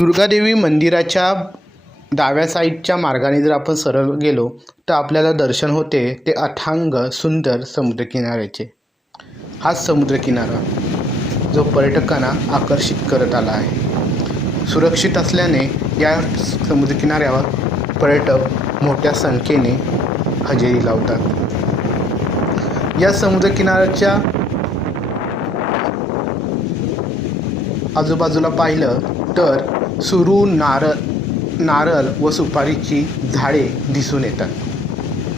दुर्गादेवी मंदिराच्या डाव्या साईडच्या मार्गाने जर आपण सरळ गेलो तर आपल्याला दर्शन होते ते अथांग सुंदर समुद्रकिनाऱ्याचे. हा समुद्रकिनारा जो पर्यटकांना आकर्षित करत आला आहे. सुरक्षित असल्याने या समुद्रकिनाऱ्यावर पर्यटक मोठ्या संख्येने हजेरी लावतात. या समुद्रकिनाऱ्याच्या आजूबाजूला पाहिलं तर सुरू नारळ नारळ व सुपारीची झाडे दिसून येतात.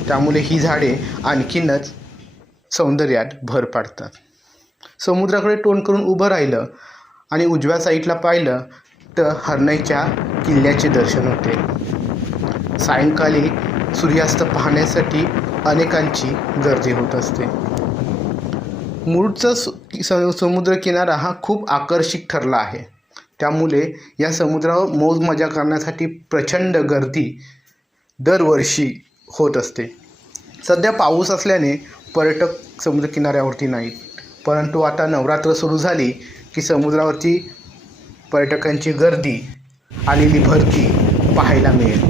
त्यामुळे ही झाडे आणखीनच सौंदर्यात भर पाडतात. समुद्राकडे तोंड करून उभं राहिलं आणि उजव्या साईडला पाहिलं तर हरणाईच्या किल्ल्याचे दर्शन होते. सायंकाळी सूर्यास्त पाहण्यासाठी अनेकांची गर्दी होत असते. मूळचा सु स- समुद्रकिनारा हा खूप आकर्षक ठरला आहे. त्यामुळे या समुद्रावर मौज मजा करण्यासाठी प्रचंड गर्दी दरवर्षी होत असते. सध्या पाऊस असल्याने पर्यटक समुद्रकिनाऱ्यावरती नाहीत. परंतु आता नवरात्र सुरू झाली की समुद्रावरती पर्यटकांची गर्दी आलेली भरती पाहायला मिळेल.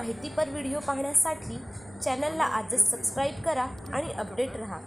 माहितीपर व्हिडिओ पाहण्यासाठी चॅनलला आजच सबस्क्राईब करा आणि अपडेट रहा.